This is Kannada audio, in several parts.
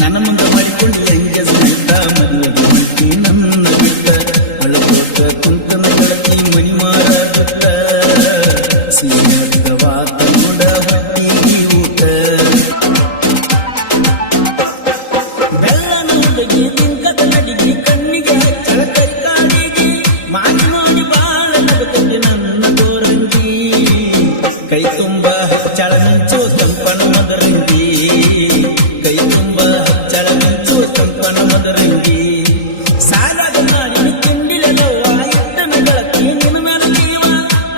ನನ್ನ ಮುಂದೆ ಮಾಡಿಕೊಂಡು ಎಂಗೇಜ್ಮೆಂಟ್ ಮದುವೆಗೆ ಹೊಂಟಿ ನನ್ನ ಬಿಟ್ಟ ಅಳಕೋತ ಕುಂತನ ಗೆಳತಿ ಮನಿ ಮಾರ ಬಿಟ್ಟ ಸೀನವಾತ ನೋಡ ಹೊಟ್ಟಿ ಊಟ ಬೆಲ್ಲನ ಹುಡುಗಿ ತಿಂಕದ ನಡಿಗೆ ಕಣ್ಣಿಗೆ ಹಚ್ಚಳ ಕೈಕಾಡಿಗೆ ಮಾಡಿ ಮಾಡಿ ಬಾಳ ನಗತಕ್ಕೆ ನನ್ನ ತೋರಂಗಿ ಕೈ ತುಂಬ ಹಚ್ಚಳ ಮಿಂಚು ತಂಪನ ಮದರಂಗಿ ಕೈ ತುಂಬ ಹಚ್ಚಳ ಮಿಂಚು ತಂಪನ ಮದರಂಗಿ ಸಾಲಾದ ಮಾಡಿ ತಿಂಡಿಲೆಲ್ಲವ ಎತ್ತನ ಗೆಳತಿ ನಿನ್ನ ಮೇಲೆ ನೀವ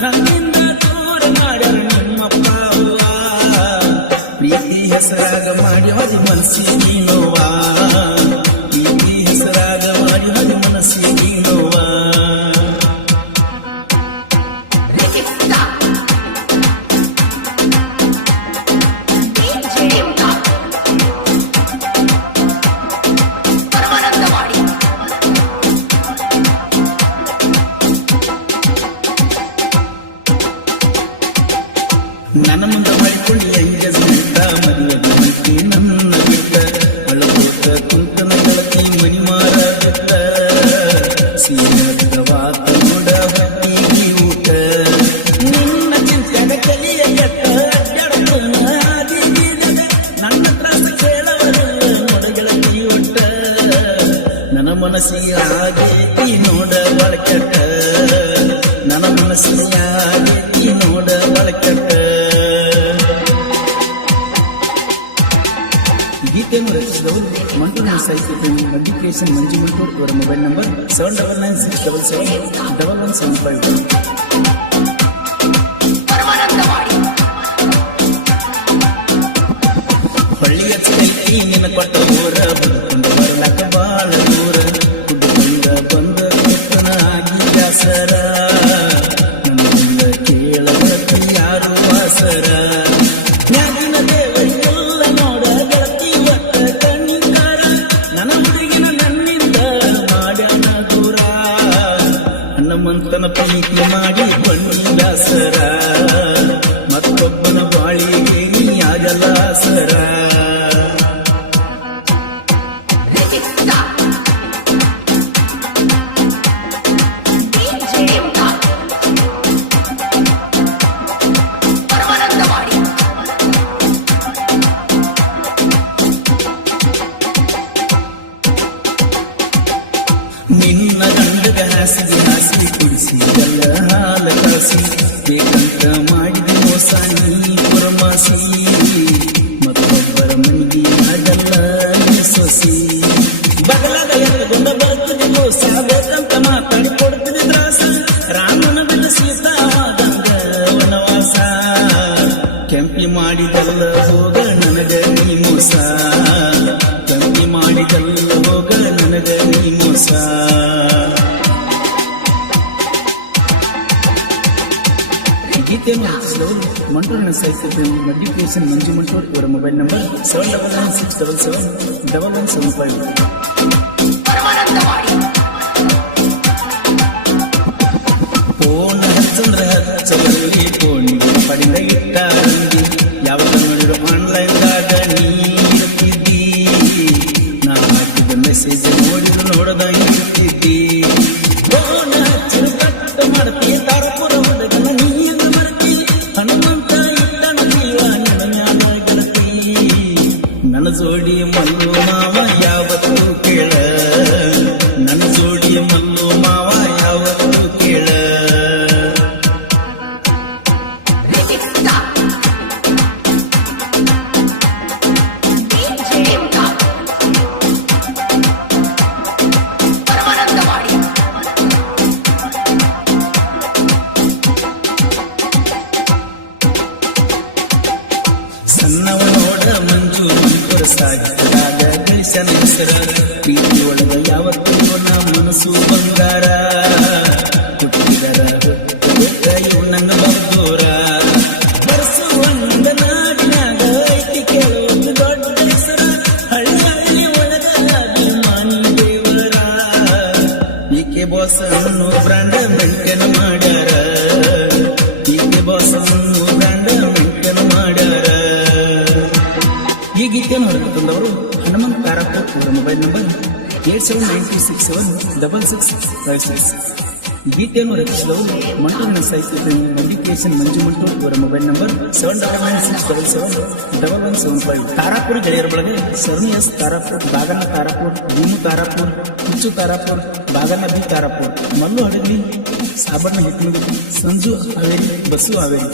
ನನ್ನಿಂದ ದೂರ ಮಾಡ್ಯಾರ ನಿಮ್ಮಪ್ಪ ಅವ್ವ ಪ್ರೀತಿ ಹೆಸರಾಗ ಮಾಡಿ ಹದಿ ಮನಸ್ಸಿಗೆ ನೋವಾ ಪ್ರೀತಿ ಹೆಸರಾಗ ಮಾಡಿ ಹದಿ ಮನಸ್ಸಿಗೆ ನೋವಾ ನನ್ನ ಮುಂದೆ ಮಾಡಿಕೊಂಡು ಎಂಗೇಜ್ಮೆಂಟ್ ಮದುವೆಗೆ ಹೊಂಟಿ ನನ್ನ ಬಿಟ್ಟ ಅಳಕೋತ ಕುಂತನ ಗೆಳತಿ ಮನಿ ಮಾರ ಬಿಟ್ಟ ಸೀನವಾತ ನೋಡ ಹೊಟ್ಟಿಗೆ ಊಟ ನಿನ್ನ ಚಿಂತೆನ ಕಲಿಯ ಎಟ್ಟ ಅಡ್ಡಾಡೋಣ ಹಾದಿಗೀದಾಗ ನನ್ನ ತ್ರಾಸ ಕೇಳವರಲ್ಲ ನೋಡ ಗೆಳತಿ ಒಟ್ಟ ನನ್ನ ಮನಸ್ಸಿಗೆ ಆಗೇತಿ ನೋಡ ಬಳಕೆಟ್ಟ ನನ್ನ ಮನಸ್ಸಿಗೆ ಆಗೇತಿ ನೋಡ ಬಳಕೆಟ್ಟ ಗೀತೆಯನ್ನು ರಚಿಸಿದವರು ಮಂಟೂರಿನ ಸಾಹಿತ್ಯ ಮಧ್ಯಪ್ರೇಷನ್ ಮಂಜು ಮಂಟೂರ್ ಇವರ ಮೊಬೈಲ್ ನಂಬರ್ 7996771175 ಹೊಳ್ಳಿಯ ಕೈಕಿ ನಿನ್ನ ಕೊಟ್ಟ ಊರ ಬದುಕೊಂಡು ಬರ್ಲಾಕ ಬಾಳ ದೂರ ಕುಟುಂಬ ಬಂದ ಕುತ್ತನ ಆಗಿ ಬ್ಯಾಸರ ನನ್ನಿಂದ ಕೇಳಬೇಕು ಯಾರು ವಾಸರ ನ್ಯಾಗಿನ ದೇವರಿಗೆಲ್ಲ ನೋಡ ಗೆಳತಿ ಒಟ್ಟ ಕಣ್ಣಿಂಗಾರ ನನ್ನ ಹುಡುಗಿನ ನನ್ನಿಂದ ಮಾಡ್ಯಾನ ದೂರ ಹನುಮಂತನ ಪ್ರೀತಿ ಮಾಡಿ ಬಣ್ಣಿ ಬ್ಯಾಸರ ಮತ್ತೊಬ್ಬನ ಬಾಳಿಗೆ ನೀ ಆಗಲ್ಲ ಸರ ನಿನ್ನ ಗಂಡಗ ಹಾಸಿಗೆ ಹಾಸಿ ಕುಡಿಸಿ ಎಲ್ಲ ಹಾಲ ಕಾಸಿ ಬೇಕಂತ ಮಾಡಿದ ಮೋಸ ನೀ ಪುರಮಾಸಿ ಮತ್ತೊಬ್ಬರ ಮನಿಗೆ ಅದಲ್ಲ ಸೊಸಿ ಬಗಲಾಗ ಎತ್ತಗೊಂಡ ಬರ್ತದೆ ಮೋಸ ಬೇಕಂತ ಮಾತಾಡಿ ಕೊಡ್ತದೆ ತ್ರಾಸ ರಾಮನ ಬಿಡ ಸೀತಾವಾದಂಗ ವನವಾಸ ಕೆಂಪಿ ಮಾಡಿದಲ್ಲ ಹೋಗ ನನಗ ನೀ ಮೋಸ ಕೆಂಪಿ ಮಾಡಿದಲ್ಲ ಹೋಗ ನನಗ ನೀ ಮೋಸ ಗೀತೆಯನ್ನು ರಚಿಸಿದವರು ಮಂಟೂರಿನ ಸಾಹಿತ್ಯ ಮಧ್ಯಪ್ರೇಷನ್ ಮಂಜು ಮಂಟೂರ್ ಇವರ ಮೊಬೈಲ್ ನಂಬರ್ 7996771175 ಫೋನ್ ಹಚ್ಚಂದ್ರ ಹಚ್ಚಲಿ ಫೋನಿಗೆ ಪಡೆದ ಇಟ್ಟಾರಂಗಿ ಯಾವಾಗ ನೋಡಿರೋ ಆನ್ಲೈನ್ದಾಗ ನೀ ಇರ್ತಿದ್ದಿ ನಾ ಹಾಕಿದ ಮೆಸೇಜ್ ನೋಡಿದ್ರು ನೋಡದಂಗೆ ಇರ್ತಿದ್ದಿ ಫೋನ್ ಹಚ್ಚಿರು ಕಟ್ಟ ಮಾಡ್ತಿ ತಾರಪುರ ಹುಡುಗನ ನೀನು ಮರ್ತಿ ಹನುಮಂತ ಇಟ್ಟನ ಜೀವ ನಿನ್ನ ಮ್ಯಾಲ ಗೆಳತಿ ನನ್ನ ಜೋಡಿ ಮಲ್ಲು ಮಾವ ಯಾವತ್ತೂ ಕೇಳ ನನ್ನ ಜೋಡಿ ಮಲ್ಲು ಮಾವ ಯಾವತ್ತೂ ಕೇಳ ಸಣ್ಣವ ನೋಡ ಮಂಜು ಮಂಟೂರ ಸಾಗಿದಾಗ ಗಳಿಸನ ಹೆಸರ ಪ್ರೀತಿ ಒಳಗ ಯಾವತ್ತೂ ನ ಮನಸ್ಸು ಬಂಗಾರ ಹುಟ್ಟಿದರ ಹುಟ್ಟ ಇವು ನನ್ನ ಬಂದೂರ ಬರಸು ಒಂದ ನಾಡಿನಾಗ ಐತಿ ಕೇಳೋದು ದೊಡ್ಡ ಹೆಸರ ಹಳ್ಳಿ ಹಳ್ಳಿ ಒಳಗ ಅಭಿಮಾನಿ ದೇವರ ಈಕೆ ಬಾಸ್ ಅನ್ನೋ ಬ್ರಾಂಡ್ ಮೆಂಟೇನ್ ಮಾಡ್ಯಾರ ಈಕೆ ಬಾಸ್ ಅನ್ನೋ ಬ್ರಾಂಡ್ ಮೆಂಟೇನ್ ಮಾಡ್ಯಾರ ಈ ಗೀತೆಯನ್ನು ಹೊರತಂದವರು ಹನುಮಂತ್ ತಾರಾಪುರ್ ಇವರ ಮೊಬೈಲ್ ನಂಬರ್ 8792676656. ಗೀತೆಯನ್ನು ರಚಿಸಿದವರು ಮಂಟೂರಿನ ಸಾಹಿತ್ಯ ಪ್ರೇಮಿ ಮಲ್ಲಿಕೇಶನ್ ಮಂಜು ಮಂಟೂರ್ ಇವರ ಮೊಬೈಲ್ ನಂಬರ್ 7996771175. ತಾರಾಪುರ ಗೆಳೆಯರ ಬಳಗ ಸರಣಿ ಎಸ್ ತಾರಾಪುರ್, ಬಾಗನ ತಾರಾಪುರ್, ಭೀಮು ತಾರಾಪುರ್, ಹುಚ್ಚು ತಾರಾಪುರ್, ಬಾಗನ ಬಿ ತಾರಾಪುರ್, ಮಲ್ಲು ಹಡಗಲಿ, ಸಾಬಣ್ಣ ಹಿಟ್ನೂರು, ಸಂಜು ಹಾವೇರಿ, ಬಸ್ಸು ಹಾವೇರಿ.